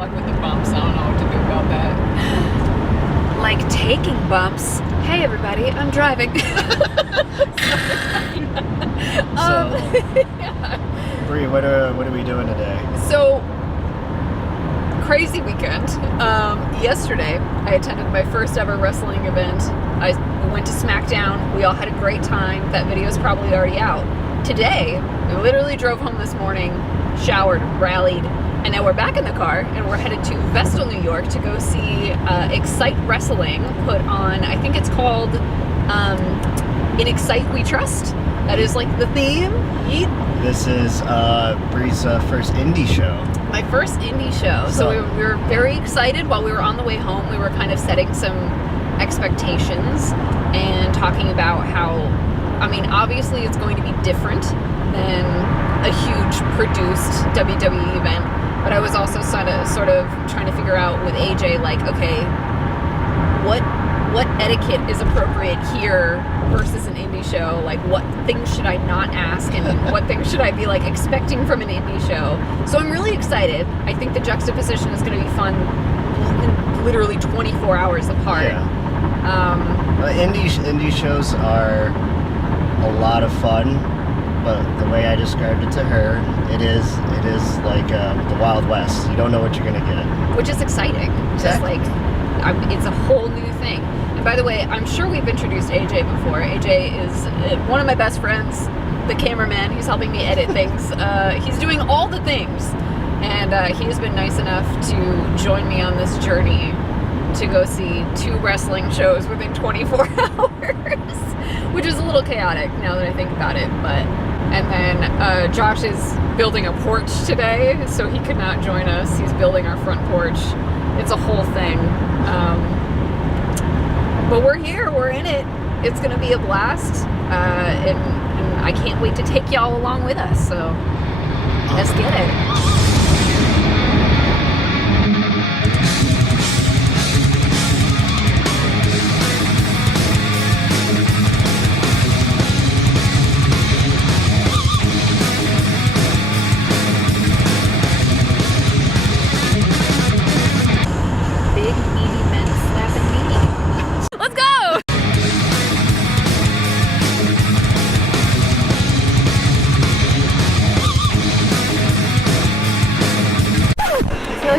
luck with the bumps. I don't know what to do about that. Like taking bumps. Hey everybody, I'm driving. Yeah. Bree, what are we doing today? So, crazy weekend. Yesterday, I attended my first ever wrestling event. I went to SmackDown. We all had a great time. That video is probably already out. Today, we literally drove home this morning, showered, rallied, and now we're back in the car and we're headed to Vestal, New York to go see Xcite Wrestling put on, I think it's called In Xcite We Trust. That is like the theme. Yeet. This is Bree's first indie show. My first indie show. So we were very excited while we were on the way home. We were kind of setting some expectations and talking about how, I mean, obviously it's going to be different than a huge produced WWE event, but I was also sort of trying to figure out with Eh Jeh, like, okay, what etiquette is appropriate here versus an indie show? Like, what things should I not ask, and what things should I be like expecting from an indie show? So I'm really excited. I think the juxtaposition is going to be fun, literally 24 hours apart. Yeah. Indie shows are a lot of fun, but the way I described it to her, it is like the Wild West. You don't know what you're gonna get, which is exciting. Exactly. Just like it's a whole new thing. And by the way, I'm sure we've introduced Eh Jeh before. Eh Jeh is one of my best friends, the cameraman. He's helping me edit things. He's doing all the things, and he has been nice enough to join me on this journey to go see 2 wrestling shows within 24 hours, which is a little chaotic now that I think about it. But and then Josh is building a porch today, so he could not join us. He's building our front porch. It's a whole thing. But we're here, we're in it. It's gonna be a blast, and I can't wait to take y'all along with us. So let's get it.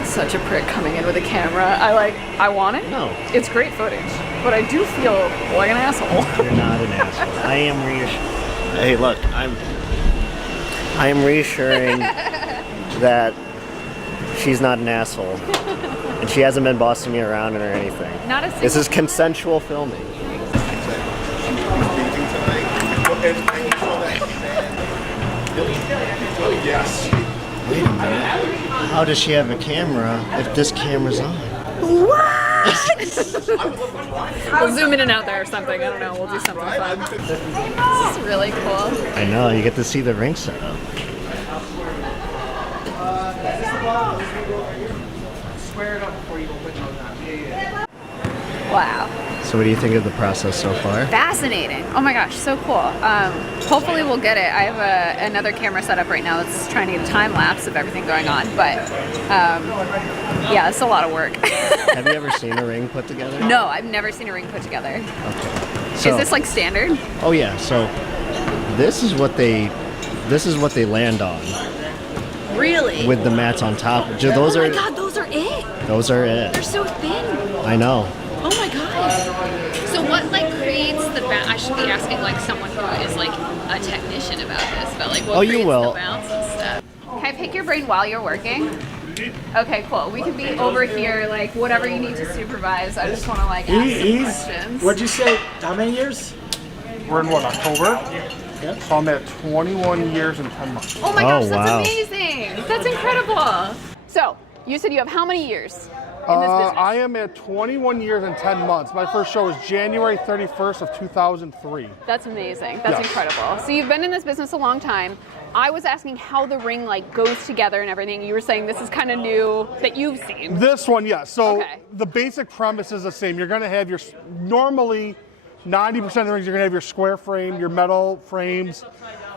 Such a prick coming in with a camera. I want it. No. It's great footage, but I do feel like an asshole. You're not an asshole. I am Hey, look, I am reassuring that she's not an asshole, and she hasn't been bossing me around or anything. Not a single. This is consensual filming. Oh yes. Wait a minute. How does she have a camera if this camera's on? What? We'll zoom in and out there or something. I don't know. We'll do something fun. This is really cool. I know. You get to see the ring setup. Wow. So what do you think of the process so far? Fascinating. Oh my gosh, so cool. Hopefully we'll get it. I have another camera set up right now that's trying to get a time lapse of everything going on, but yeah, it's a lot of work. Have you ever seen a ring put together? No, I've never seen a ring put together. Okay. So, is this like standard? Oh yeah. So this is what they land on. Really? With the mats on top. Those oh my god, those are it. Those are it. They're so thin. I know. Oh my god. So what like creates the bounce? I should be asking like someone who is like a technician about this, but like what creates the bounce and stuff. Can I pick your brain while you're working? Okay, cool. We can be over here, like whatever you need to supervise. I just want to like ask some questions. What'd you say? How many years? We're in what, October? Yep. So I'm at 21 years and 10 months. Oh my gosh, wow. that's amazing. That's incredible. So, you said you have how many years in this business? I am at 21 years and 10 months. My first show was January 31st of 2003. That's amazing. That's Yes. incredible. So you've been in this business a long time. I was asking how the ring like goes together and everything. You were saying this is kind of new that you've seen. This one, yes. So Okay. the basic premise is the same. You're going to have your, normally 90% of the rings, you're going to have your square frame, your metal frames,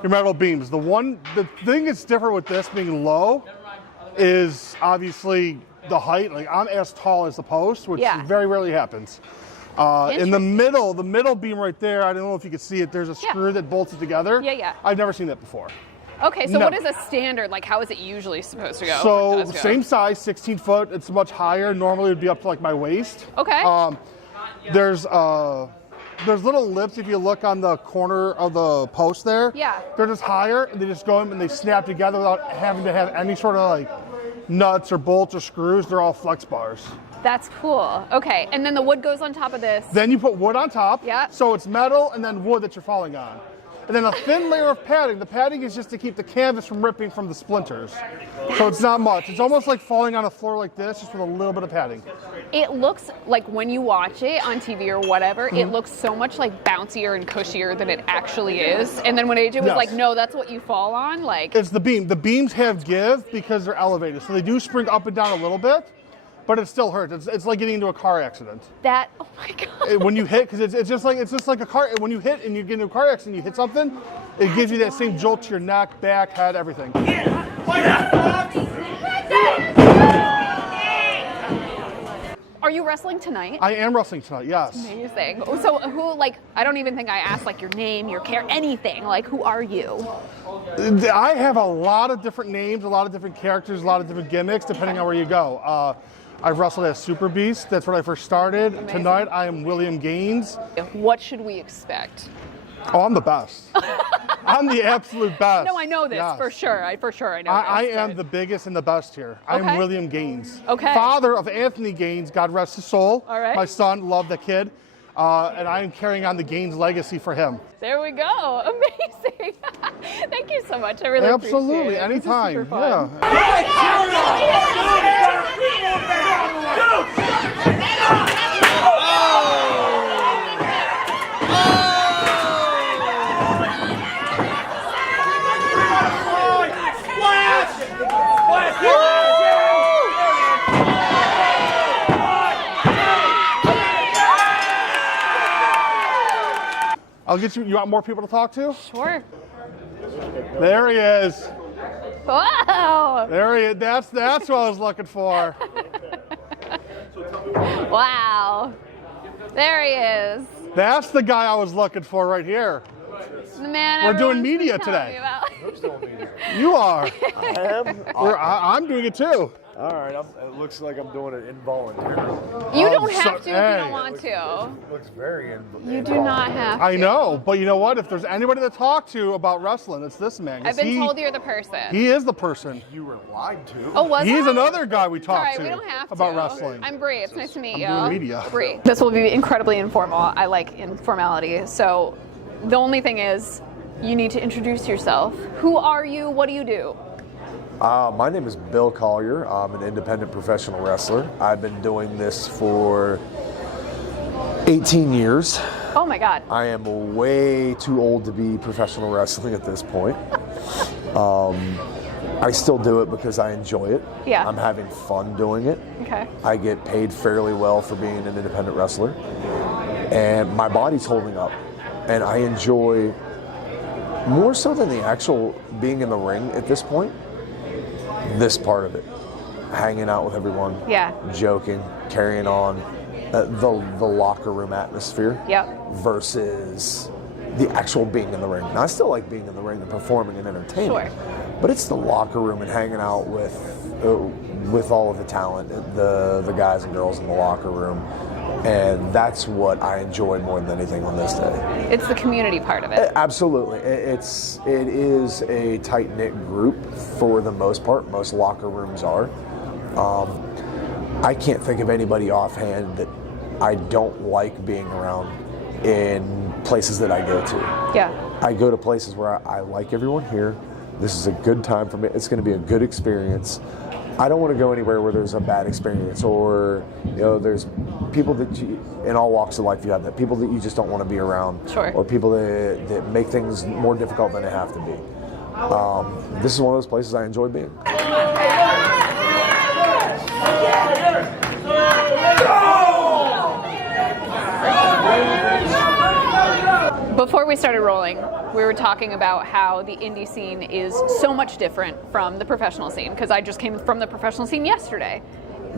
your metal beams. The thing that's different with this being low is obviously the height. Like I'm as tall as the post, which Yeah. very rarely happens. In the middle beam right there, I don't know if you can see it, there's a screw that bolts it together. Yeah. I've never seen that before. Okay, so No. what is a standard? Like, how is it usually supposed to go? So Does go? same size, 16 foot. It's much higher. Normally it would be up to like my waist. Okay. There's little lips if you look on the corner of the post there. Yeah. They're just higher, and they just go in and they snap together without having to have any sort of like nuts or bolts or screws. They're all flex bars. That's cool. Okay, and then the wood goes on top of this. Then you put wood on top. Yeah. So it's metal and then wood that you're falling on. And then a thin layer of padding. The padding is just to keep the canvas from ripping from the splinters. So it's not much. It's almost like falling on a floor like this, just with a little bit of padding. It looks like when you watch it on TV or whatever, it looks so much like bouncier and cushier than it actually is. And then when AJ was Yes. like, no, that's what you fall on, like, It's the beam. The beams have give because they're elevated. So they do spring up and down a little bit, but it still hurts. It's like getting into a car accident. that, oh my God. When you hit, because it's just like a car. When you hit and you get into a car accident, you hit something, it gives you that same jolt to your neck, back, head, everything. Are you wrestling tonight? I am wrestling tonight, yes. Amazing. So who, like, I don't even think I asked, like, your name, your anything. Like, who are you? I have a lot of different names, a lot of different characters, a lot of different gimmicks, depending on where you go. I've wrestled as Super Beast. That's where I first started. Amazing. Tonight, I am William Gaines. What should we expect? Oh, I'm the best. I'm the absolute best. No, I know this Yes. for sure. I know I this. am but- the biggest and the best here. Okay. I'm William Gaines. Okay. Father of Anthony Gaines, God rest his soul. All right. My son, love the kid. And I am carrying on the Gaines legacy for him. There we go. Amazing. Thank you so much. I really Absolutely, appreciate it. This is anytime. super fun. Yeah. I'll get you. You want more people to talk to? Sure. There he is. Wow. There he is. That's what I was looking for. Wow. There he is. That's the guy I was looking for right here. The man We're doing everyone's been media telling today. me about. You are. I am? I'm doing it too. All right, it looks like I'm doing it involuntarily. You don't so- have to if you hey. don't want to. It looks very involuntary. You do not have to. I know, but you know what? If there's anybody to talk to about wrestling, it's this man. 'cause I've been told you're the person. He is the person. You were lied to. Oh, was He's I? another guy we It's all talked right, to we don't have about to. wrestling. I'm Bree. It's nice to meet you. doing media. Bree. This will be incredibly informal. I like informality. So the only thing is, you need to introduce yourself. Who are you? What do you do? My name is Bill Collier. I'm an independent professional wrestler. I've been doing this for 18 years. Oh my God. I am way too old to be professional wrestling at this point. I still do it because I enjoy it. Yeah. I'm having fun doing it. Okay. I get paid fairly well for being an independent wrestler. And my body's holding up. And I enjoy, more so than the actual being in the ring at this point, this part of it. Hanging out with everyone. Yeah. Joking, carrying on. The locker room atmosphere. Yep. Versus the actual being in the ring. Now, I still like being in the ring and performing and entertaining. Sure. But it's the locker room and hanging out with all of the talent, the guys and girls in the locker room. And that's what I enjoy more than anything on this day. It's the community part of it. Absolutely. It is a tight-knit group for the most part. Most locker rooms are. I can't think of anybody offhand that I don't like being around in places that I go to. Yeah. I go to places where I like everyone here. This is a good time for me. It's going to be a good experience. I don't want to go anywhere where there's a bad experience or, there's people that in all walks of life you have that. People that you just don't want to be around. Sure. Or people that make things more difficult than they have to be. This is one of those places I enjoy being. Before we started rolling, we were talking about how the indie scene is so much different from the professional scene, because I just came from the professional scene yesterday.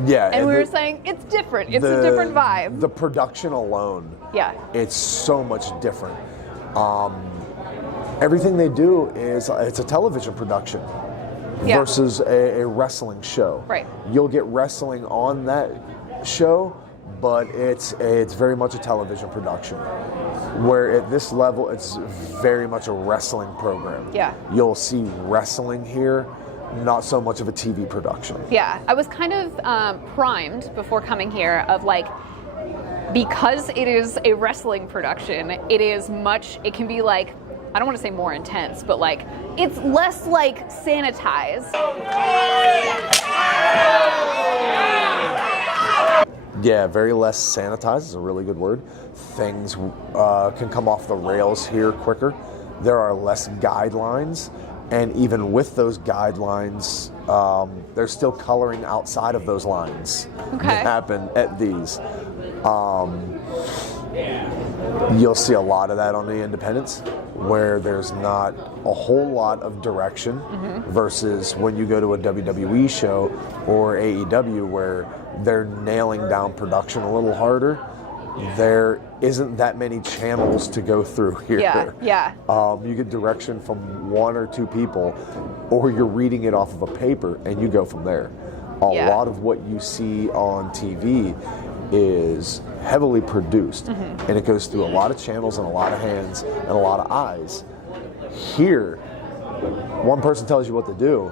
Yeah. And we were saying it's different. It's a different vibe. The production alone, yeah, it's so much different. Everything they do is it's a television production versus a wrestling show. Right. You'll get wrestling on that show, but it's very much a television production. Where at this level, it's very much a wrestling program. Yeah. You'll see wrestling here, not so much of a TV production. Yeah, I was kind of primed before coming here of like, because it is a wrestling production, it can be like, I don't want to say more intense, but like, it's less like sanitized. Yeah, very less sanitized is a really good word. Things can come off the rails here quicker. There are less guidelines, and even with those guidelines, there's still coloring outside of those lines that happen at these. You'll see a lot of that on the independents, where there's not a whole lot of direction versus when you go to a WWE show or AEW, where they're nailing down production a little harder. There isn't that many channels to go through here. Yeah. You get direction from one or two people, or you're reading it off of a paper and you go from there. A lot of what you see on TV is heavily produced, and it goes through a lot of channels and a lot of hands and a lot of eyes. Here, one person tells you what to do,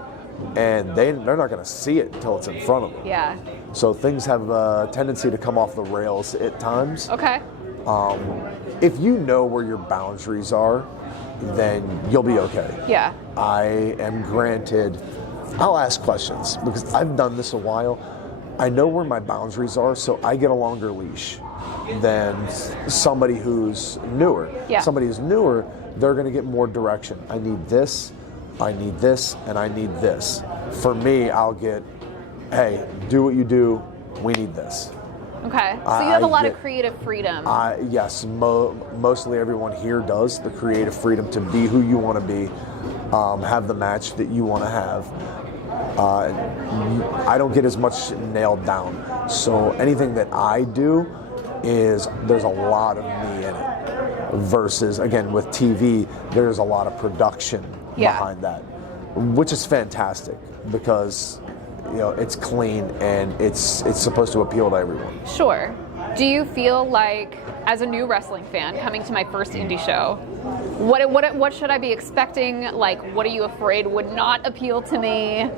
and they're not going to see it until it's in front of them. Yeah. So things have a tendency to come off the rails at times. Okay. If you know where your boundaries are, then you'll be okay. Yeah. I am granted, I'll ask questions because I've done this a while. I know where my boundaries are, so I get a longer leash than somebody who's newer. Yeah. Somebody who's newer, they're going to get more direction. I need this, and I need this. For me, I'll get, hey, do what you do, we need this. Okay, so you have a lot of creative freedom. Yes, mostly everyone here does. The creative freedom to be who you want to be, have the match that you want to have. I don't get as much nailed down. So anything that I do is there's a lot of me in it. Versus, again, with TV, there's a lot of production behind that, which is fantastic because it's clean and it's supposed to appeal to everyone. Sure. Do you feel like, as a new wrestling fan coming to my first indie show, what should I be expecting? Like, what are you afraid would not appeal to me?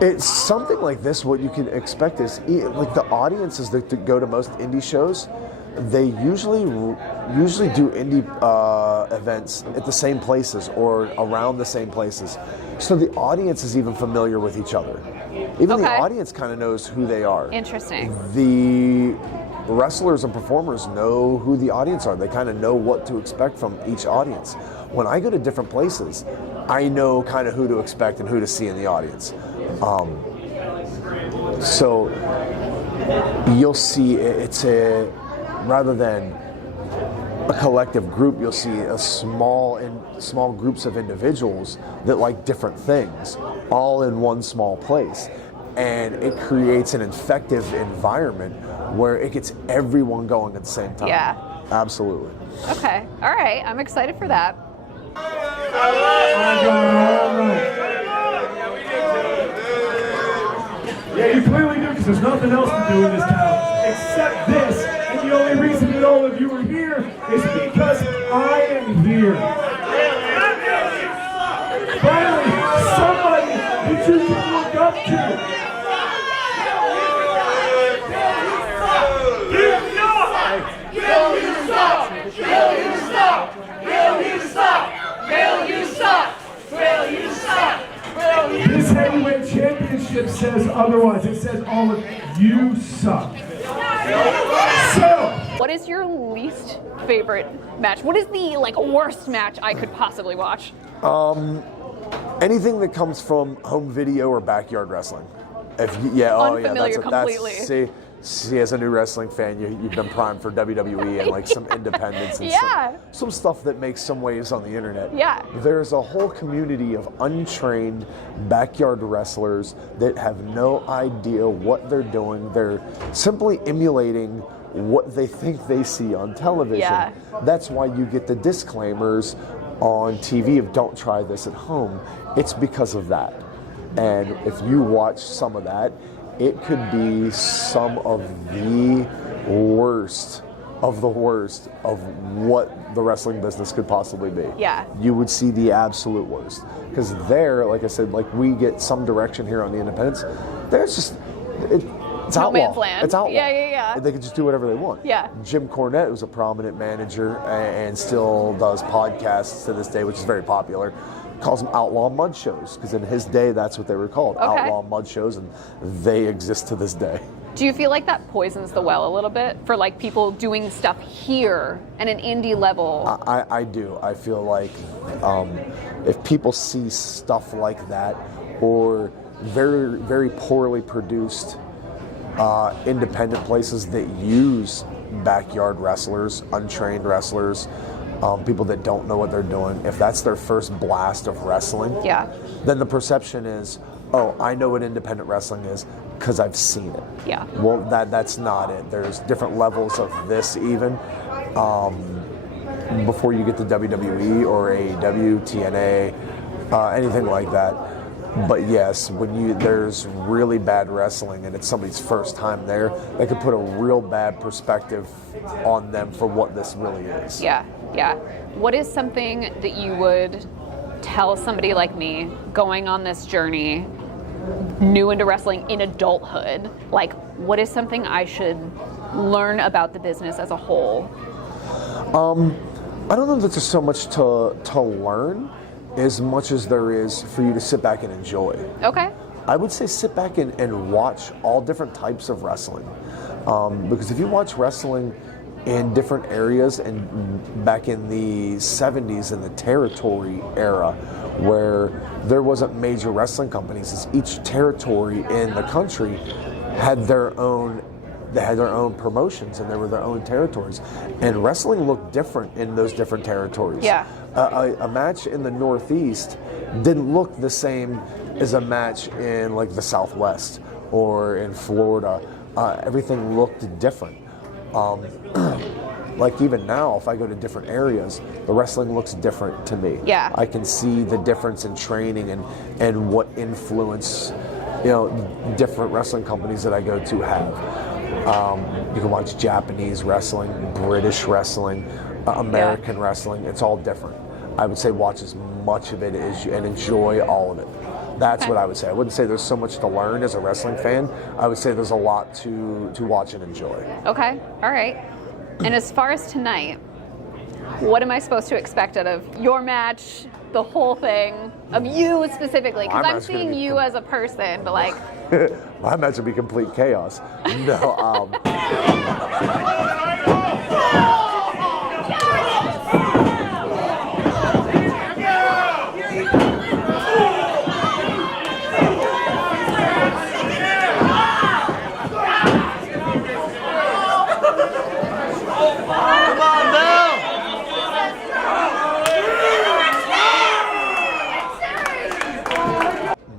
It's something like this. What you can expect is, like, the audiences that go to most indie shows, they usually do indie events at the same places or around the same places. So the audience is even familiar with each other. Even the audience kind of knows who they are. Interesting. The wrestlers and performers know who the audience are. They kind of know what to expect from each audience. When I go to different places, I know kind of who to expect and who to see in the audience. So you'll see rather than a collective group, you'll see small groups of individuals that like different things, all in one small place. And it creates an infective environment where it gets everyone going at the same time. Yeah. Absolutely. Okay. All right. I'm excited for that. Yeah, you clearly do, because there's nothing else to do in this town except this. And the only reason that all of you are here is because I am here. Finally, somebody that you can look up to. Bill, you suck! Bill, you suck! Bill, you suck! Bill, you suck! Bill, you suck! Bill, you suck! This heavyweight championship says otherwise. It says all of you suck. So, What is your least favorite match? What is the worst match I could possibly watch? Anything that comes from home video or backyard wrestling. Unfamiliar completely. See, as a new wrestling fan, you've been primed for WWE and like some independents and some stuff that makes some waves on the internet. Yeah. There's a whole community of untrained backyard wrestlers that have no idea what they're doing. They're simply emulating what they think they see on television. Yeah. That's why you get the disclaimers on TV of don't try this at home. It's because of that. And if you watch some of that, it could be some of the worst of what the wrestling business could possibly be. Yeah. You would see the absolute worst. Because there, like I said, like we get some direction here on the independents. There's just, it's no outlaw. man's land. It's outlaw. Yeah. They can just do whatever they want. Yeah. Jim Cornette, who's a prominent manager and still does podcasts to this day, which is very popular, calls them outlaw mud shows, because in his day that's what they were called, outlaw mud shows, and they exist to this day. Do you feel like that poisons the well a little bit for like people doing stuff here at an indie level? I do. I feel like if people see stuff like that, or very, very poorly produced independent places that use backyard wrestlers, untrained wrestlers, people that don't know what they're doing, if that's their first blast of wrestling, then the perception is, oh, I know what independent wrestling is because I've seen it. Yeah. Well, that's not it. There's different levels of this even. Before you get to WWE or AEW, TNA, anything like that. But yes, when there's really bad wrestling and it's somebody's first time there, that could put a real bad perspective on them for what this really is. Yeah. What is something that you would tell somebody like me going on this journey, new into wrestling in adulthood? Like, what is something I should learn about the business as a whole? I don't know that there's so much to learn as much as there is for you to sit back and enjoy. Okay. I would say sit back and watch all different types of wrestling. Because if you watch wrestling in different areas, and back in the 70s in the territory era, where there wasn't major wrestling companies, each territory in the country had their own promotions, and there were their own territories, and wrestling looked different in those different territories. Yeah. A match in the Northeast didn't look the same as a match in like the Southwest or in Florida. Everything looked different. Like even now, if I go to different areas, the wrestling looks different to me. Yeah. I can see the difference in training and what influence, different wrestling companies that I go to have. You can watch Japanese wrestling, British wrestling, American wrestling. It's all different. I would say watch as much of it as you and enjoy all of it. That's what I would say. I wouldn't say there's so much to learn as a wrestling fan. I would say there's a lot to watch and enjoy. Okay. All right. And as far as tonight, what am I supposed to expect out of your match, the whole thing, of you specifically? Because I'm seeing you as a person, but like... My match would be complete chaos. No,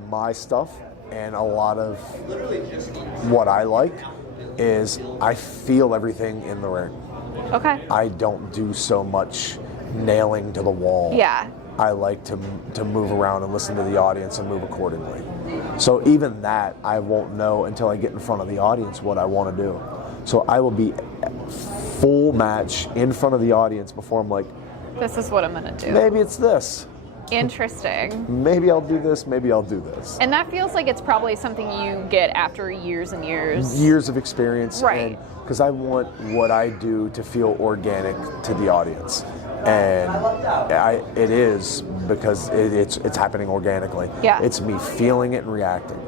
my stuff and a lot of what I like is I feel everything in the ring. Okay. I don't do so much nailing to the wall. Yeah. I like to move around and listen to the audience and move accordingly. So even that, I won't know until I get in front of the audience what I want to do. So I will be full match in front of the audience before I'm like, this is what I'm going to do. maybe it's this. Interesting. Maybe I'll do this, maybe I'll do this. And that feels like it's probably something you get after years and years. Years of experience. Right. Because I want what I do to feel organic to the audience. And it is, because it's happening organically. Yeah. It's me feeling it and reacting.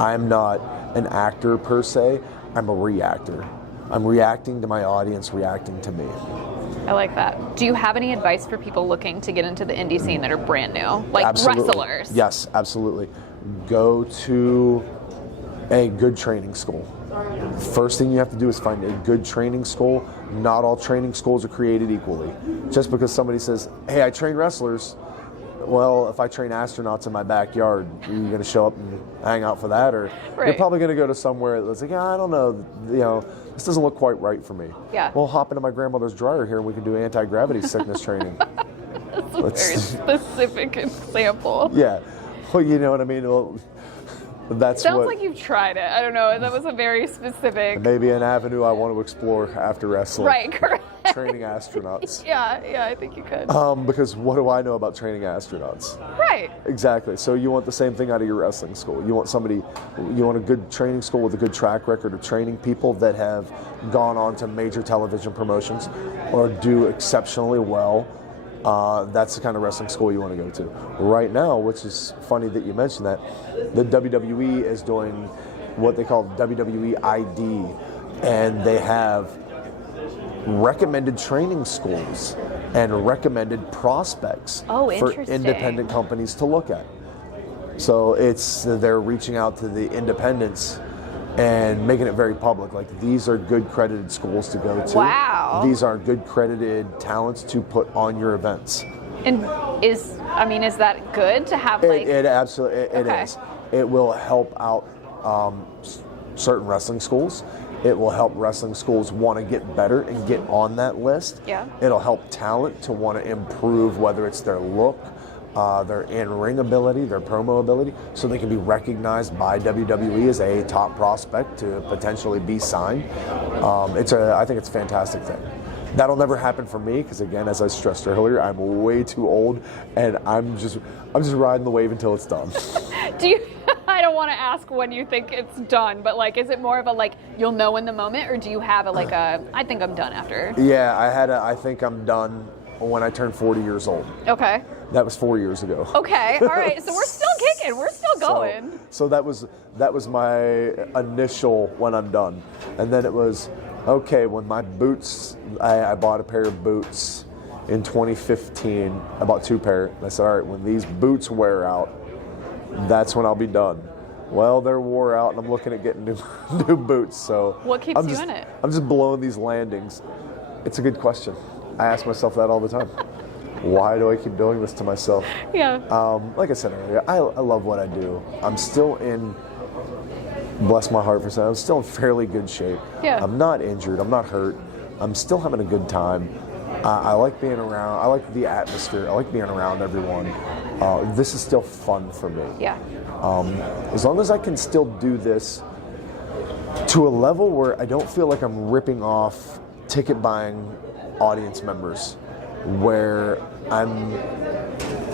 I'm not an actor per se, I'm a reactor. I'm reacting to my audience, reacting to me. I like that. Do you have any advice for people looking to get into the indie scene that are brand new? Like Absolutely. wrestlers? Yes, absolutely. Go to A good training school. First thing you have to do is find a good training school. Not all training schools are created equally. Just because somebody says, hey, I train wrestlers, well, if I train astronauts in my backyard, are you going to show up and hang out for that? Or you're probably going to go to somewhere that's like, I don't know, this doesn't look quite right for me. Yeah. Well, hop into my grandmother's dryer here and we can do anti-gravity sickness training. That's a very specific example. Yeah. Well, you know what I mean? Well, that's Sounds like you've tried it. I don't know. That was a very specific. Maybe an avenue I want to explore after wrestling. Right, correct. Training astronauts. Yeah, I think you could. Because what do I know about training astronauts? Right. Exactly. So you want the same thing out of your wrestling school. You want a good training school with a good track record of training people that have gone on to major television promotions or do exceptionally well. That's the kind of wrestling school you want to go to. Right now, which is funny that you mentioned that, the WWE is doing what they call WWE ID, and they have recommended training schools and recommended prospects for independent companies to look at. So they're reaching out to the independents and making it very public. Like, these are good credited schools to go to. Wow. These are good credited talents to put on your events. And is that good to have like? It absolutely it is. It will help out certain wrestling schools. It will help wrestling schools want to get better and get on that list. Yeah. It'll help talent to want to improve, whether it's their look, their in-ring ability, their promo ability, so they can be recognized by WWE as a top prospect to potentially be signed. I think it's a fantastic thing. That'll never happen for me because, again, as I stressed earlier, I'm way too old, and I'm just riding the wave until it's done. I don't want to ask when you think it's done, but like, is it more of a like you'll know in the moment, or do you have I think I'm done after? Yeah, I think I'm done when I turned 40 years old. Okay. That was 4 years ago. Okay, all right. So we're still kicking. We're still going. So that was my initial when I'm done, and then it was okay when my boots. I bought a pair of boots in 2015. I bought 2 pair. And I said, all right, when these boots wear out, that's when I'll be done. Well, they're wore out, and I'm looking at getting new boots. So what keeps you in it? I'm just blowing these landings. It's a good question. I ask myself that all the time. Why do I keep doing this to myself? Yeah. Like I said earlier, I love what I do. I'm still bless my heart for saying, I'm still in fairly good shape. Yeah. I'm not injured. I'm not hurt. I'm still having a good time. I like being around. I like the atmosphere. I like being around everyone. This is still fun for me. Yeah. As long as I can still do this to a level where I don't feel like I'm ripping off ticket buying audience members, where I'm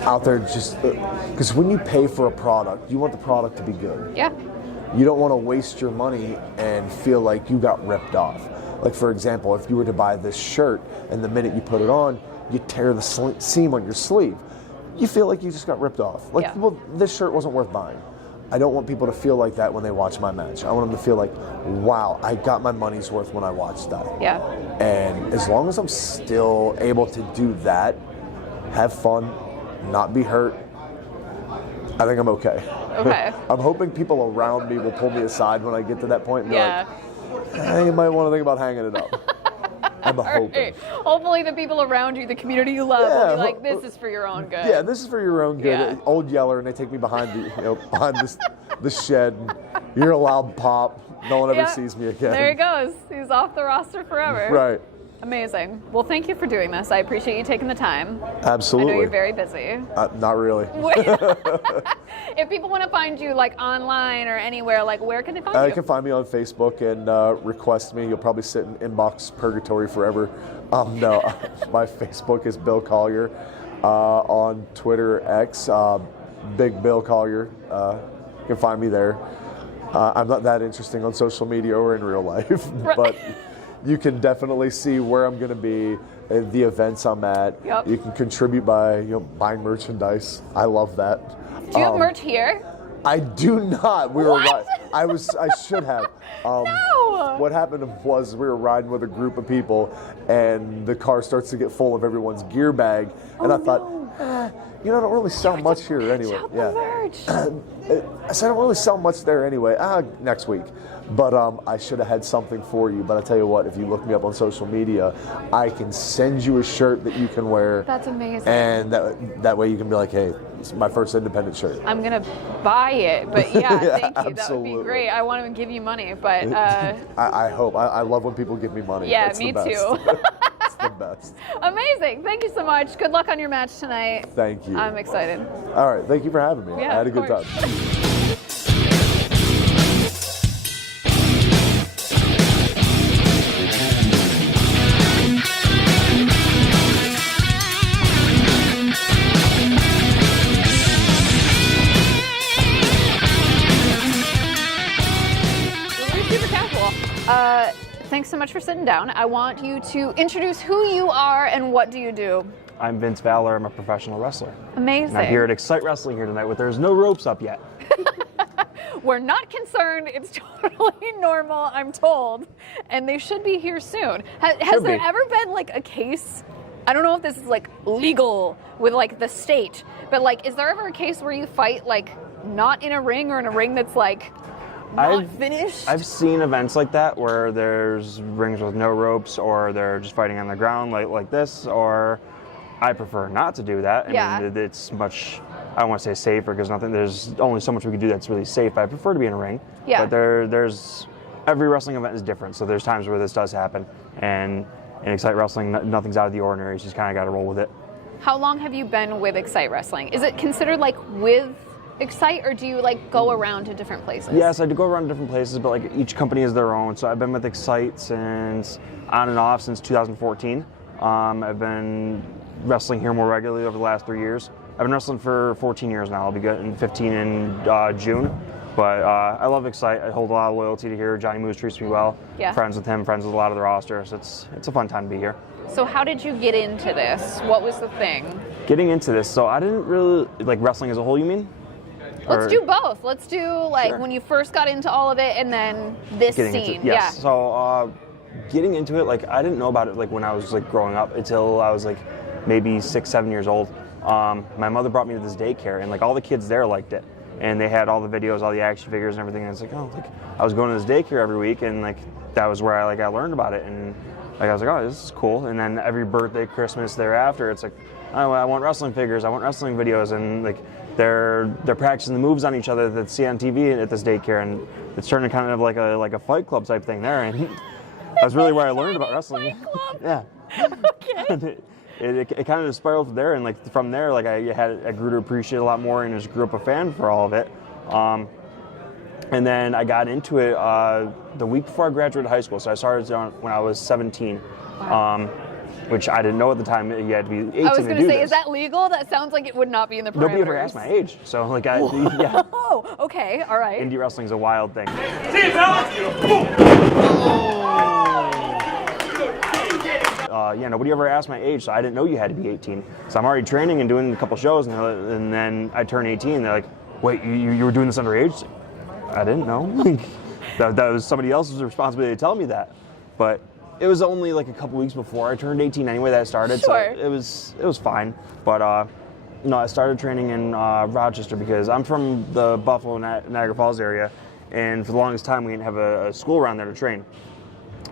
out there just because when you pay for a product, you want the product to be good. Yeah. You don't want to waste your money and feel like you got ripped off. Like, for example, if you were to buy this shirt and the minute you put it on, you tear the seam on your sleeve, you feel like you just got ripped off. Like, well, this shirt wasn't worth buying. I don't want people to feel like that when they watch my match. I want them to feel like, wow, I got my money's worth when I watched that. Yeah. And as long as I'm still able to do that, have fun, not be hurt, I think I'm okay. Okay. I'm hoping people around me will pull me aside when I get to that point and be like, hey, you might want to think about hanging it up. I'm hoping. Right. Hopefully the people around you, the community you love, will be like, this is for your own good. Yeah, this is for your own good. Yeah. Old Yeller, and they take me behind the shed. And you're a loud pop. No one ever sees me again. There he goes. He's off the roster forever. Right. Amazing. Well, thank you for doing this. I appreciate you taking the time. Absolutely. I know you're very busy. Not really. If people want to find you like online or anywhere, like where can they find you? You can find me on Facebook and request me. You'll probably sit in inbox purgatory forever. No, my Facebook is Bill Collier. On Twitter, X, Big Bill Collier. You can find me there. I'm not that interesting on social media or in real life, but you can definitely see where I'm going to be, the events I'm at. Yep. You can contribute by buying merchandise. I love that. Do you have merch here? I do not. I should have. No! What happened was we were riding with a group of people, and the car starts to get full of everyone's gear bag, and I thought, you know, I don't really sell much here anyway. I said I don't really sell much there anyway. Next week. But I should have had something for you. But I tell you what, if you look me up on social media, I can send you a shirt that you can wear. That's amazing. And that way you can be like, hey, it's my first independent shirt. I'm going to buy it. But yeah, thank you. Absolutely. That would be great. I want to give you money, but... I hope. I love when people give me money. Yeah, That's me the best. too. It's the best. Amazing. Thank you so much. Good luck on your match tonight. Thank you. I'm excited. All right. Thank you for having me. Yeah, I had a of good course. time. Thanks so much for sitting down. I want you to introduce who you are and what do you do. I'm Vince Valor. I'm a professional wrestler. Amazing. And I'm here at Xcite Wrestling here tonight, but there's no ropes up yet. We're not concerned. It's totally normal, I'm told. And they should be here soon. Has there ever been like a case, I don't know if this is like legal with like the state, but like is there ever a case where you fight like not in a ring or in a ring that's like not finished? I've seen events like that where there's rings with no ropes or they're just fighting on the ground like this, or I prefer not to do that. I mean, it's much, I don't want to say safer because there's only so much we can do that's really safe. I prefer to be in a ring. Yeah. But there's, every wrestling event is different. So there's times where this does happen. And in Xcite Wrestling, nothing's out of the ordinary. You just kind of got to roll with it. How long have you been with Xcite Wrestling? Is it considered like with Xcite, or do you like go around to different places? Yes, I do go around to different places, but like each company is their own. So I've been with Xcite since on and off since 2014. I've been wrestling here more regularly over the last 3 years. I've been wrestling for 14 years now. I'll be getting 15 in June. But I love Xcite. I hold a lot of loyalty to here. Johnny Moose treats me well. Yeah. Friends with him, friends with a lot of the roster. So it's a fun time to be here. So how did you get into this? What was the thing? Getting into this, so I didn't really like wrestling as a whole. You mean? Let's do both. Let's do like when you first got into all of it, and then this scene. Yes. Yeah. So getting into it, like I didn't know about it like when I was like growing up until I was like maybe 6, 7 years old. My mother brought me to this daycare, and like all the kids there liked it, and they had all the videos, all the action figures, and everything. And it's like, oh, like I was going to this daycare every week, and like that was where I learned about it, and like I was like, oh, this is cool. And then every birthday, Christmas thereafter, it's like, oh, I want wrestling figures, I want wrestling videos, and like they're practicing the moves on each other that see on TV at this daycare, and it's turning kind of like a fight club type thing there, and that's really where I learned about wrestling. Fight club. Yeah. Okay. It kind of spiraled from there, and like from there, like I grew to appreciate a lot more, and just grew up a fan for all of it. And then I got into it the week before I graduated high school. So I started when I was 17. Wow. Which I didn't know at the time. You had to be 18 to do this. I was going to say, is that legal? That sounds like it would not be in the parameters. Nobody ever asked my age. So like yeah. Oh, okay, all right. Indie wrestling's a wild thing. Nobody ever asked my age, so I didn't know you had to be 18. So I'm already training and doing a couple shows, and then I turn 18. They're like, wait, you were doing this underage? I didn't know. that was somebody else's responsibility to tell me that. But it was only like a couple weeks before I turned 18 anyway that started, sure. So it was fine. But no, I started training in Rochester because I'm from the Buffalo, Niagara Falls area, and for the longest time we didn't have a school around there to train.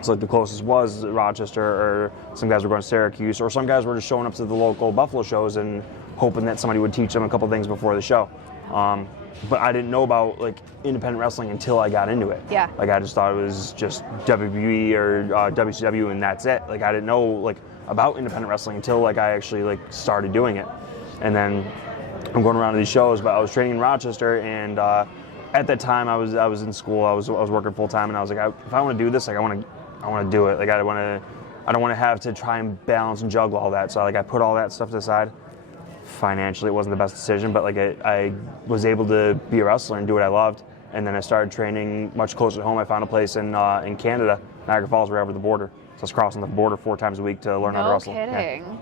So like the closest was Rochester, or some guys were going to Syracuse, or some guys were just showing up to the local Buffalo shows and hoping that somebody would teach them a couple things before the show. But I didn't know about like independent wrestling until I got into it. Yeah. Like I just thought it was just WWE or WCW and that's it. Like I didn't know like about independent wrestling until like I actually like started doing it. And then I'm going around to these shows, but I was training in Rochester, and at that time I was in school. I was working full time, and I was like, if I want to do this, like I want to do it. Like I don't want to have to try and balance and juggle all that. So like I put all that stuff to the side. Financially, it wasn't the best decision, but like I was able to be a wrestler and do what I loved. And then I started training much closer to home. I found a place in Canada, Niagara Falls, right over the border. So I was crossing the border 4 times a week to learn how to wrestle. No kidding.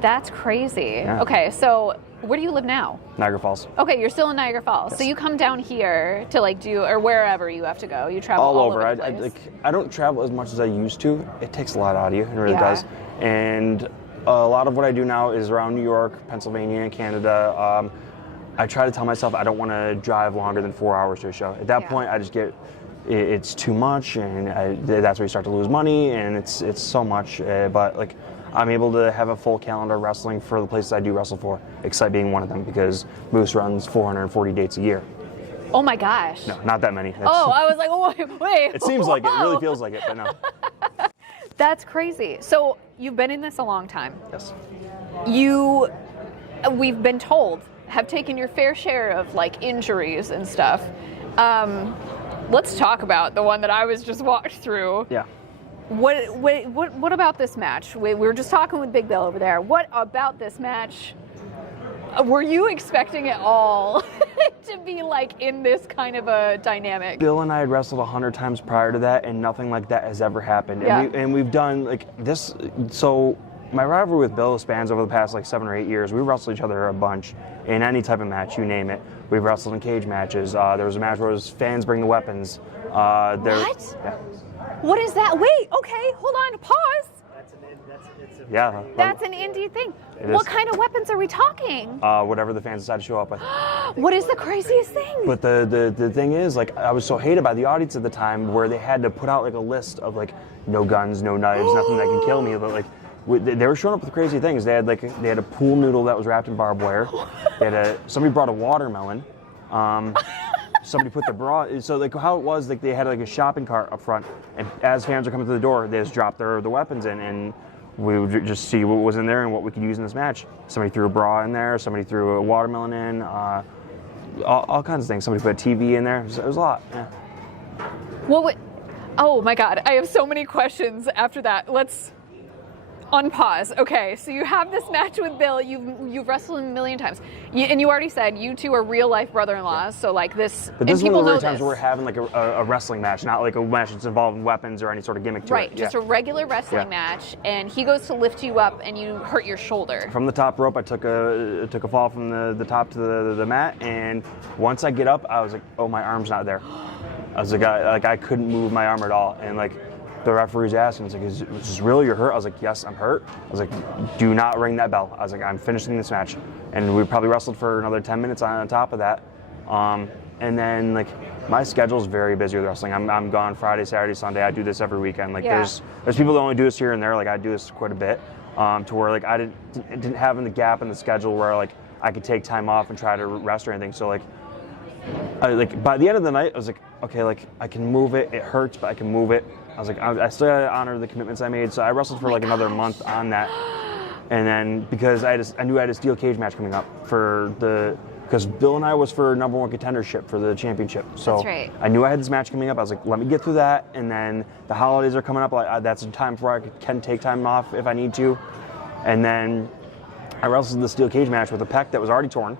That's crazy. Yeah. Okay, so where do you live now? Niagara Falls. Okay, you're still in Niagara Falls. Yes. So you come down here to like do, or wherever you have to go. You travel All over. the I place. I don't travel as much as I used to. It takes a lot out of you. It really Yeah. does. And a lot of what I do now is around New York, Pennsylvania, and Canada. I try to tell myself I don't want to drive longer than 4 hours to a show. At that Yeah. point, I just get it's too much, and that's where you start to lose money, and it's so much. But like, I'm able to have a full calendar of wrestling for the places I do wrestle for. Xcite being one of them, because Moose runs 440 dates a year. Oh my gosh. No, not that many. Oh, I was like, oh, wait. It seems like it. It whoa. really feels like it, but no. That's crazy. So you've been in this a long time. Yes. We've been told, have taken your fair share of like injuries and stuff. Let's talk about the one that I was just walked through. Yeah. What about this match? We were just talking with Big Bill over there. What about this match? Were you expecting it all to be like in this kind of a dynamic? Bill and I had wrestled 100 times prior to that, and nothing like that has ever happened. Yeah. And we've done like this. So my rivalry with Bill spans over the past like 7 or 8 years. We wrestled each other a bunch in any type of match, you name it. We've wrestled in cage matches. There was a match where it was fans bring the weapons. What? Yeah. What is that? Wait, okay, hold on, pause. Yeah. That's an indie thing. It What is. kind of weapons are we talking? Whatever the fans decide to show up with. What is the craziest thing? But the thing is, like, I was so hated by the audience at the time, where they had to put out like a list of like no guns, no knives, nothing that can kill me. But like, they were showing up with crazy things. They had a pool noodle that was wrapped in barbed wire. Somebody brought a watermelon. Somebody put the bra. So like how it was, like they had like a shopping cart up front, and as fans were coming to the door, they just dropped the weapons in, and we would just see what was in there and what we could use in this match. Somebody threw a bra in there. Somebody threw a watermelon in. All kinds of things. Somebody put a TV in there. It was a lot. Yeah. Oh my God, I have so many questions after that. Let's unpause. Okay, so you have this match with Bill. You've wrestled him a million times, and you already said you two are real life brother-in-laws. So like this, But this and is one people of the know rare times this. where we're having like a wrestling match, not like a match that's involving weapons or any sort of gimmick to Right, it. just Yeah. a regular wrestling Yeah. match, and he goes to lift you up, and you hurt your shoulder. From the top rope, I took a fall from the top to the mat, and once I get up, I was like, oh, my arm's not there. I was like, I couldn't move my arm at all, and like the referee's asking, he's like, is this really you're hurt? I was like, yes, I'm hurt. I was like, do not ring that bell. I was like, I'm finishing this match, and we probably wrestled for another 10 minutes on top of that. And then like my schedule's very busy with wrestling. I'm gone Friday, Saturday, Sunday. I do this every weekend. Like Yeah. there's people that only do this here and there. Like I do this quite a bit, to where like I didn't have the gap in the schedule where like I could take time off and try to rest or anything. So like by the end of the night, I was like, okay, like I can move it. It hurts, but I can move it. I was like, I still gotta honor the commitments I made. So I wrestled for like another month on that, and then because I knew I had a steel cage match coming up because Bill and I was for #1 contendership for the championship. So That's right. I knew I had this match coming up. I was like, let me get through that, and then the holidays are coming up. Like that's a time where I can take time off if I need to, and then I wrestled the steel cage match with a pec that was already torn,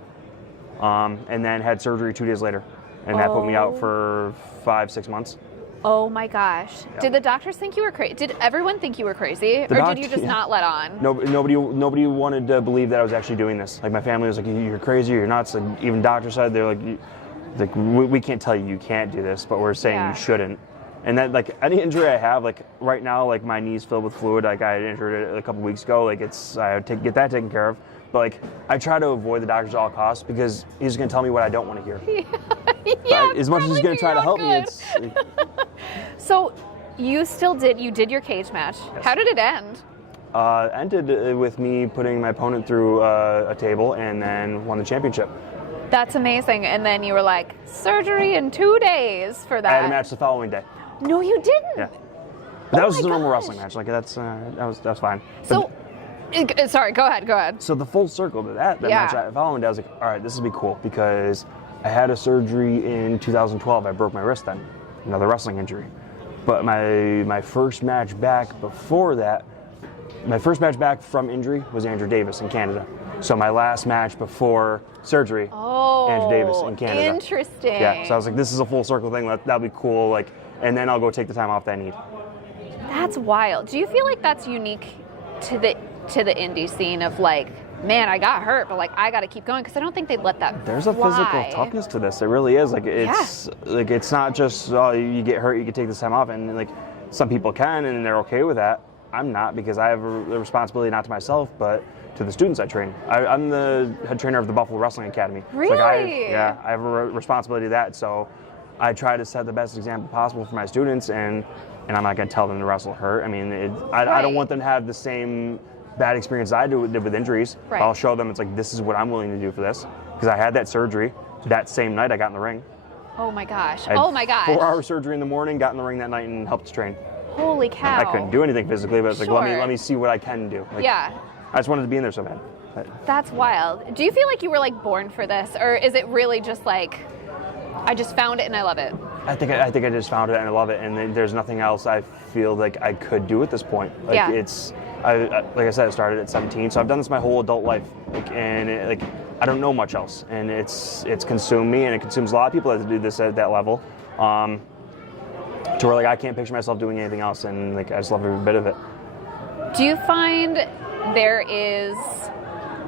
and then had surgery 2 days later, and that put me out for 5-6 months. Oh my gosh! Yeah. Did the doctors think you were crazy? Did everyone think you were crazy, or did you just not let on? Nobody wanted to believe that I was actually doing this. Like my family was like, "You're crazy. You're nuts." And even doctors said they're like, we can't tell you can't do this, but we're saying you shouldn't. And that like any injury I have, like right now, like my knee's filled with fluid. Like I had injured it a couple weeks ago. Like I have to get that taken care of. But like I try to avoid the doctors at all costs because he's going to tell me what I don't want to hear. Yeah, as much as he's going to try to help me, it's. So you did your cage match. Yes. How did it end? Ended with me putting my opponent through a table and then won the championship. That's amazing. And then you were like, surgery in 2 days for that. I had a match the following day. No, you didn't. Yeah. But that was my just a normal gosh. wrestling match. Like that's fine. So, sorry, go ahead. So the full circle to that match the following day, I was like, all right, this will be cool because I had a surgery in 2012. I broke my wrist then, another wrestling injury. But my first match back before that, my first match back from injury was Andrew Davis in Canada. So my last match before surgery, Andrew Davis in Canada. Interesting. Yeah. So I was like, this is a full circle thing. That'll be cool. Like, and then I'll go take the time off that I need. That's wild. Do you feel like that's unique to the to the indie scene of like, man, I got hurt, but like I got to keep going, because I don't think they'd let that There's a fly. physical toughness to this. There really is. Like it's not just you get hurt, you can take this time off, and like some people can and they're okay with that. I'm not, because I have a responsibility not to myself but to the students I train. I'm the head trainer of the Buffalo Wrestling Academy. Really? So, like I have a responsibility to that. So I try to set the best example possible for my students, and I'm not going to tell them to wrestle hurt. I mean, I don't want them to have the same bad experience I did with injuries. Right. I'll show them it's like, this is what I'm willing to do for this, because I had that surgery that same night I got in the ring. Oh my gosh. I had Oh my gosh. 4-hour surgery in the morning, got in the ring that night and helped train. Holy cow. I couldn't do anything physically, but it's like, let me see what I can do. Like, Yeah. I just wanted to be in there so bad. That's wild. Do you feel like you were like born for this, or is it really just like, I just found it and I love it? I think I just found it and I love it, and then there's nothing else I feel like I could do at this point. Like Yeah. like I said, I started at 17, so I've done this my whole adult life, and I don't know much else, and it's consumed me, and it consumes a lot of people that do this at that level, to where like I can't picture myself doing anything else, and like I just love every bit of it. Do you find there is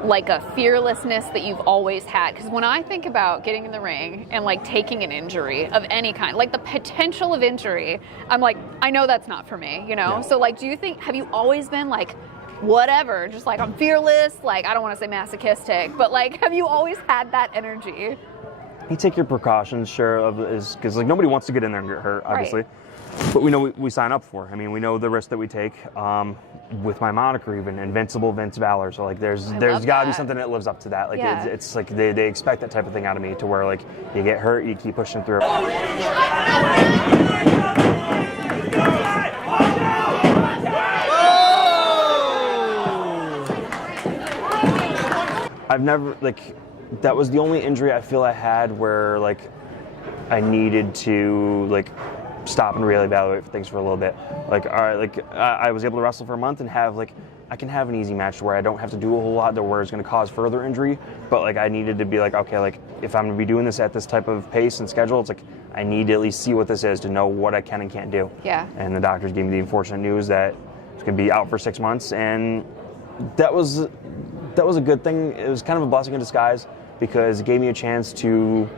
like a fearlessness that you've always had? Because when I think about getting in the ring and like taking an injury of any kind, like the potential of injury, I'm like, I know that's not for me, you know? Yeah. So like, have you always been like, whatever, just like I'm fearless, like I don't want to say masochistic, but like, have you always had that energy? You take your precautions, sure, because like nobody wants to get in there and get hurt, obviously. Right. But we know we sign up for. I mean, we know the risk that we take. With my moniker, even Invincible, Vince Valor. So like, there's got to be something that lives up to that. Like Yeah. it's like they expect that type of thing out of me, to where like you get hurt, you keep pushing through. I've never that was the only injury I feel I had where like I needed to like stop and really evaluate things for a little bit. Like, all right, like I was able to wrestle for a month and have like, I can have an easy match where I don't have to do a whole lot where it's going to cause further injury, but like I needed to be like, okay, like if I'm going to be doing this at this type of pace and schedule, it's like I need to at least see what this is to know what I can and can't do. Yeah. And the doctors gave me the unfortunate news that it's going to be out for 6 months, and that was a good thing. It was kind of a blessing in disguise, because it gave me a chance to,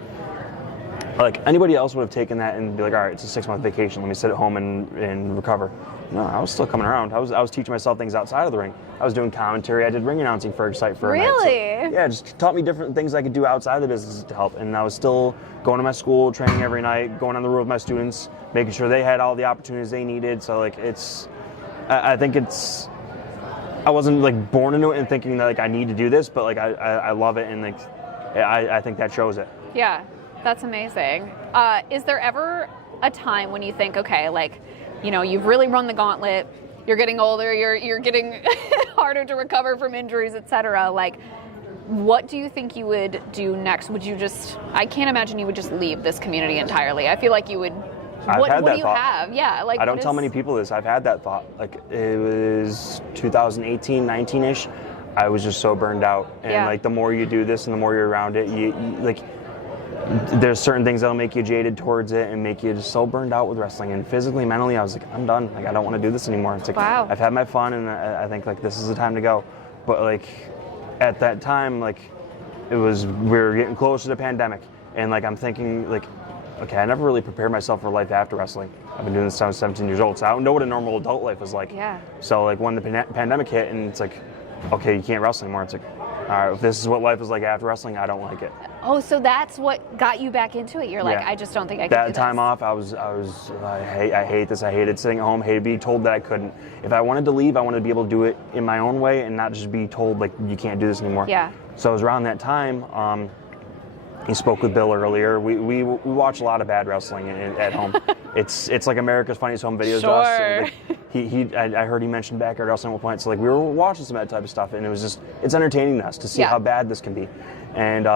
like, anybody else would have taken that and be like, all right, it's a 6-month vacation, let me sit at home and recover. No, I was still coming around. I was teaching myself things outside of the ring. I was doing commentary. I did ring announcing for Xcite for a night. Really? So, yeah, just taught me different things I could do outside the business to help. And I was still going to my school, training every night, going on the road with my students, making sure they had all the opportunities they needed. So like I think I wasn't like born into it and thinking that like I need to do this, but like I love it, and like I think that shows it. Yeah, that's amazing. Is there ever a time when you think, okay, like, you know, you've really run the gauntlet, you're getting older, you're getting harder to recover from injuries, etc. Like, what do you think you would do next? Would you just, I can't imagine you would just leave this community entirely. I feel like you would, what do you have? Yeah, like, I don't tell many people this. I've had that thought. Like, it was 2018, 19-ish. I was just so burned out. And like, the more you do this and the more you're around it, you like, there's certain things that'll make you jaded towards it and make you just so burned out with wrestling. And physically, mentally, I was like, I'm done. Like, I don't want to do this anymore. It's like, wow. I've had my fun, and I think like this is the time to go. But like, at that time, like, we were getting close to the pandemic, and like, I'm thinking like, okay, I never really prepared myself for life after wrestling. I've been doing this since I was 17 years old, so I don't know what a normal adult life is like. Yeah. So like, when the pandemic hit, and it's like, okay, you can't wrestle anymore. It's like, all right, if this is what life is like after wrestling, I don't like it. Oh, so that's what got you back into it. You're like, Yeah. I just don't think I can do That this. time off, I hate this. I hated sitting at home. Hated being told that I couldn't. If I wanted to leave, I wanted to be able to do it in my own way and not just be told like you can't do this anymore. Yeah. So it was around that time. He spoke with Bill earlier. We watch a lot of bad wrestling at home. It's like America's Funniest Home Videos. Sure. To us. Like, I heard he mentioned backyard wrestling at one point. So like, we were watching some of that type of stuff, and it was just, it's entertaining to us to see Yeah. how bad this can be. And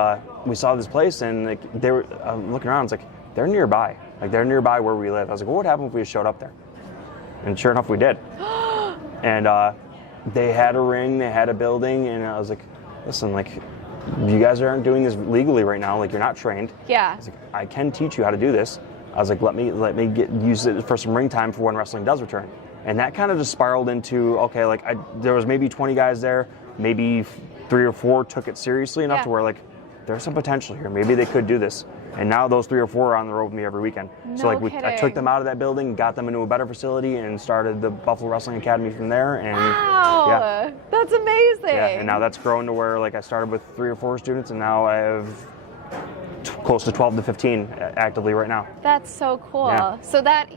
we saw this place, and like, they were looking around. It's like, they're nearby. Like, they're nearby where we live. I was like, what would happen if we just showed up there? And sure enough, we did. And they had a ring, they had a building, and I was like, listen, like, you guys aren't doing this legally right now. Like, you're not trained. Yeah. I was like, I can teach you how to do this. I was like, let me use it for some ring time for when wrestling does return. And that kind of just spiraled into, okay, like there was maybe 20 guys there, maybe 3 or 4 took it seriously enough to where like, there's some potential here. Maybe they could do this. And now those 3 or 4 are on the road with me every weekend. No so like I took kidding. them out of that building, got them into a better facility, and started the Buffalo Wrestling Academy from there. And Wow, yeah, that's amazing. yeah. And now that's grown to where like I started with 3 or 4 students, and now I have close to 12 to 15 actively right now. That's so cool. Yeah. So that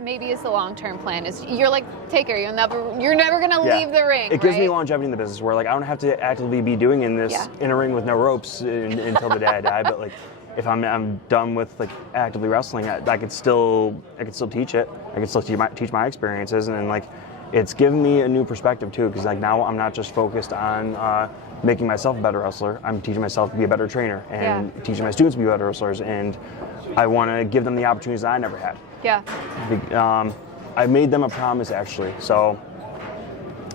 maybe is the long-term plan. Is you're like Taker, you're never gonna leave the ring. It gives me right? longevity in the business where like I don't have to actively be doing in a ring with no ropes until the day I die. But like if I'm done with like actively wrestling, I could still teach it. I could still teach my experiences, and then like it's given me a new perspective too, because like now I'm not just focused on making myself a better wrestler. I'm teaching myself to be a better trainer and teaching my students to be better wrestlers, and I want to give them the opportunities that I never had. Yeah. I made them a promise actually. So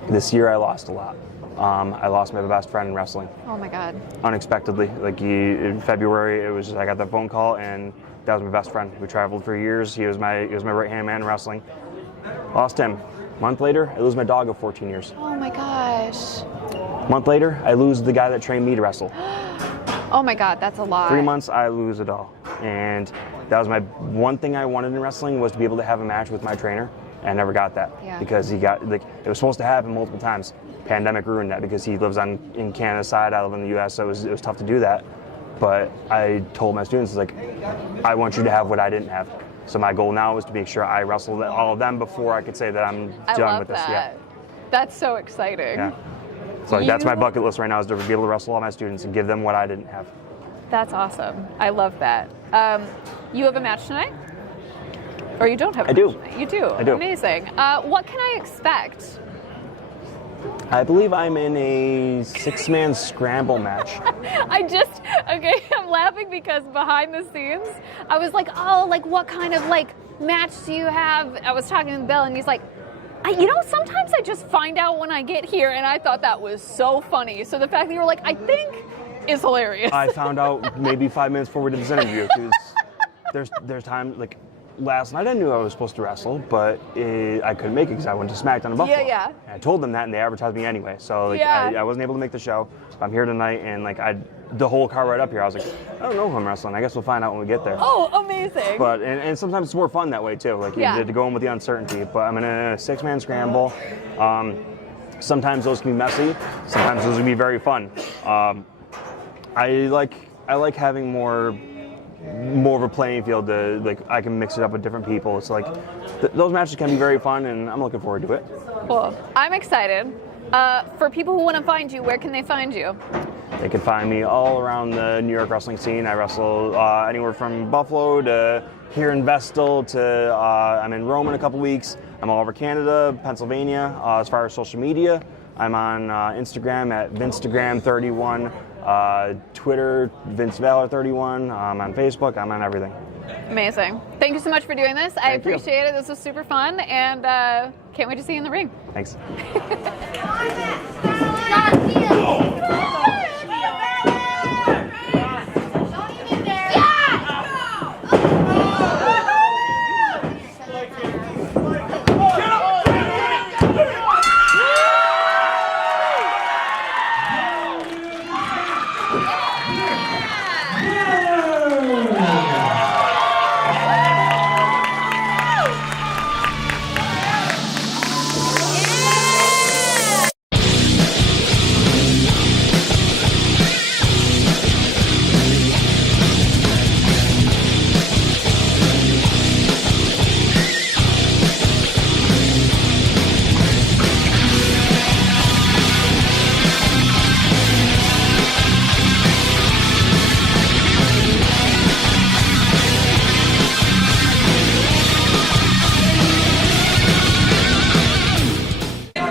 this year I lost a lot. I lost my best friend in wrestling. Oh my God. Unexpectedly. Like in February, it was just, I got that phone call, and that was my best friend. We traveled for years. He was my right-hand man in wrestling. Lost him. A month later, I lose my dog of 14 years. Oh my gosh. A month later, I lose the guy that trained me to wrestle. Oh my God, that's a lot. 3 months, I lose a dog. And that was my one thing I wanted in wrestling, was to be able to have a match with my trainer. And I never got that because he got like it was supposed to happen multiple times. Pandemic ruined that because he lives in Canada side, I live in the U.S., so it was tough to do that. But I told my students, like, I want you to have what I didn't have. So my goal now is to make sure I wrestle all of them before I could say that I'm done with this. Yeah. That's so exciting. Yeah. So like, that's my bucket list right now, is to be able to wrestle all my students and give them what I didn't have. That's awesome. I love that. You have a match tonight? Or you don't have a match tonight? You do? I do. Amazing. What can I expect? I believe I'm in a 6-man scramble match. I'm laughing because behind the scenes, I was like, oh, like what kind of like match do you have? I was talking to Bill and he's like, sometimes I just find out when I get here, and I thought that was so funny. So the fact that you were like, I think, is hilarious. I found out maybe 5 minutes before we did this interview, because there's times, like last night I knew I was supposed to wrestle, but I couldn't make it because I went to SmackDown in Buffalo. Yeah. And I told them that, and they advertised me anyway. So like, I wasn't able to make the show. I'm here tonight, and like the whole car right up here, I was like, I don't know who I'm wrestling. I guess we'll find out when we get there. Oh, amazing. But and sometimes it's more fun that way too. Like to go in with the uncertainty. But I'm in a 6-man scramble. Sometimes those can be messy. Sometimes those can be very fun. I like having more of a playing field to, like, I can mix it up with different people. It's like those matches can be very fun, and I'm looking forward to it. Cool. I'm excited. For people who want to find you, where can they find you? They can find me all around the New York wrestling scene. I wrestle anywhere from Buffalo to here in Vestal to I'm in Rome in a couple weeks. I'm all over Canada, Pennsylvania. As far as social media, I'm on Instagram at Vinstagram31, Twitter Vince Valor 31. I'm on Facebook. I'm on everything. Amazing. Thank you so much for doing this. I appreciate it. This was super fun, and can't wait to see you in the ring. Thanks.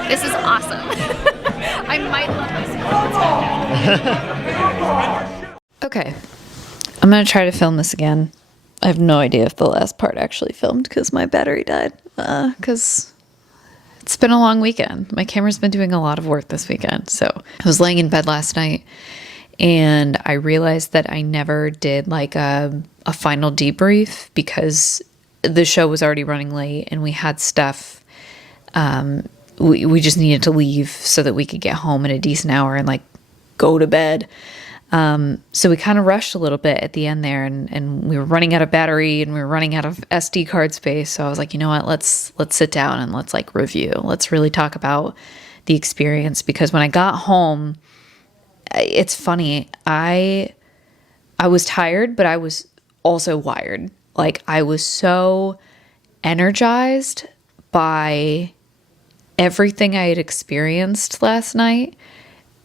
This is awesome. I might love this. Okay, I'm gonna try to film this again. I have no idea if the last part actually filmed because my battery died. Because it's been a long weekend. My camera's been doing a lot of work this weekend. So I was laying in bed last night and I realized that I never did like a final debrief because the show was already running late and we had stuff. We just needed to leave so that we could get home in a decent hour and like go to bed. So we kind of rushed a little bit at the end there, and we were running out of battery and we were running out of SD card space. So I was like, you know what, let's sit down and let's like review. Let's really talk about the experience, because when I got home, it's funny. I was tired, but I was also wired. Like, I was so energized by everything I had experienced last night,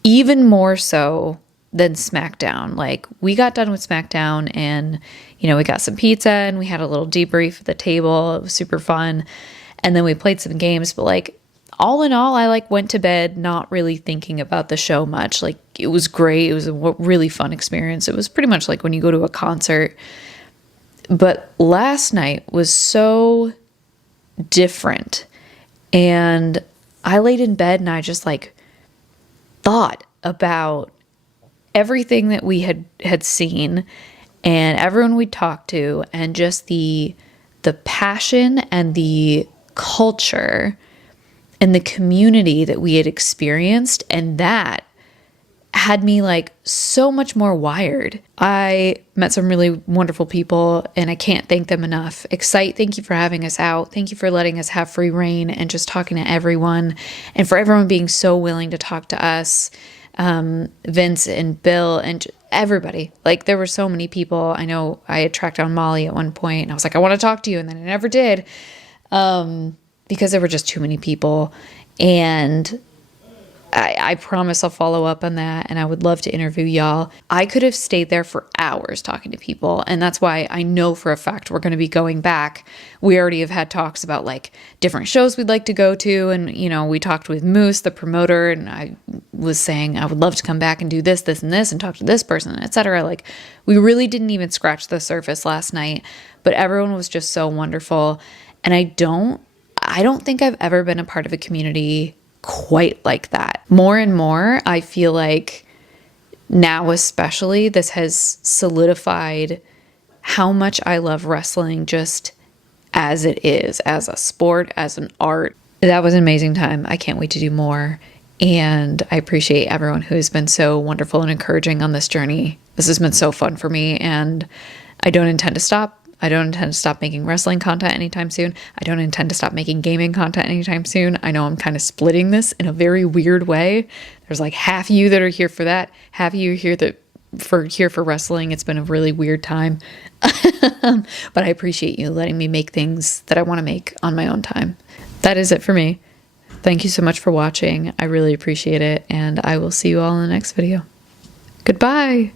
even more so than SmackDown. Like, we got done with SmackDown and, you know, we got some pizza and we had a little debrief at the table. It was super fun. And then we played some games, but like, all in all, I like went to bed not really thinking about the show much. Like, it was great. It was a really fun experience. It was pretty much like when you go to a concert. But last night was so different. And I laid in bed and I just like thought about everything that we had seen and everyone we talked to, and just the passion and the culture and the community that we had experienced, and that had me like so much more wired. I met some really wonderful people and I can't thank them enough. Xcite, thank you for having us out. Thank you for letting us have free reign and just talking to everyone, and for everyone being so willing to talk to us. Vince and Bill and everybody. Like, there were so many people. I know I had tracked down Molly at one point and I was like, I want to talk to you, and then I never did, because there were just too many people. And I promise I'll follow up on that, and I would love to interview y'all. I could have stayed there for hours talking to people, and that's why I know for a fact we're going to be going back. We already have had talks about like different shows we'd like to go to, and you know, we talked with Moose, the promoter, and I was saying I would love to come back and do this, this, and this, and talk to this person, etc. Like, we really didn't even scratch the surface last night, but everyone was just so wonderful, and I don't think I've ever been a part of a community quite like that. More and more, I feel like now especially, this has solidified how much I love wrestling just as it is, as a sport, as an art. That was an amazing time. I can't wait to do more. And I appreciate everyone who's been so wonderful and encouraging on this journey. This has been so fun for me, and I don't intend to stop. I don't intend to stop making wrestling content anytime soon. I don't intend to stop making gaming content anytime soon. I know I'm kind of splitting this in a very weird way. There's like half you that are here for that, half you here for wrestling. It's been a really weird time. But I appreciate you letting me make things that I want to make on my own time. That is it for me. Thank you so much for watching. I really appreciate it, and I will see you all in the next video. Goodbye.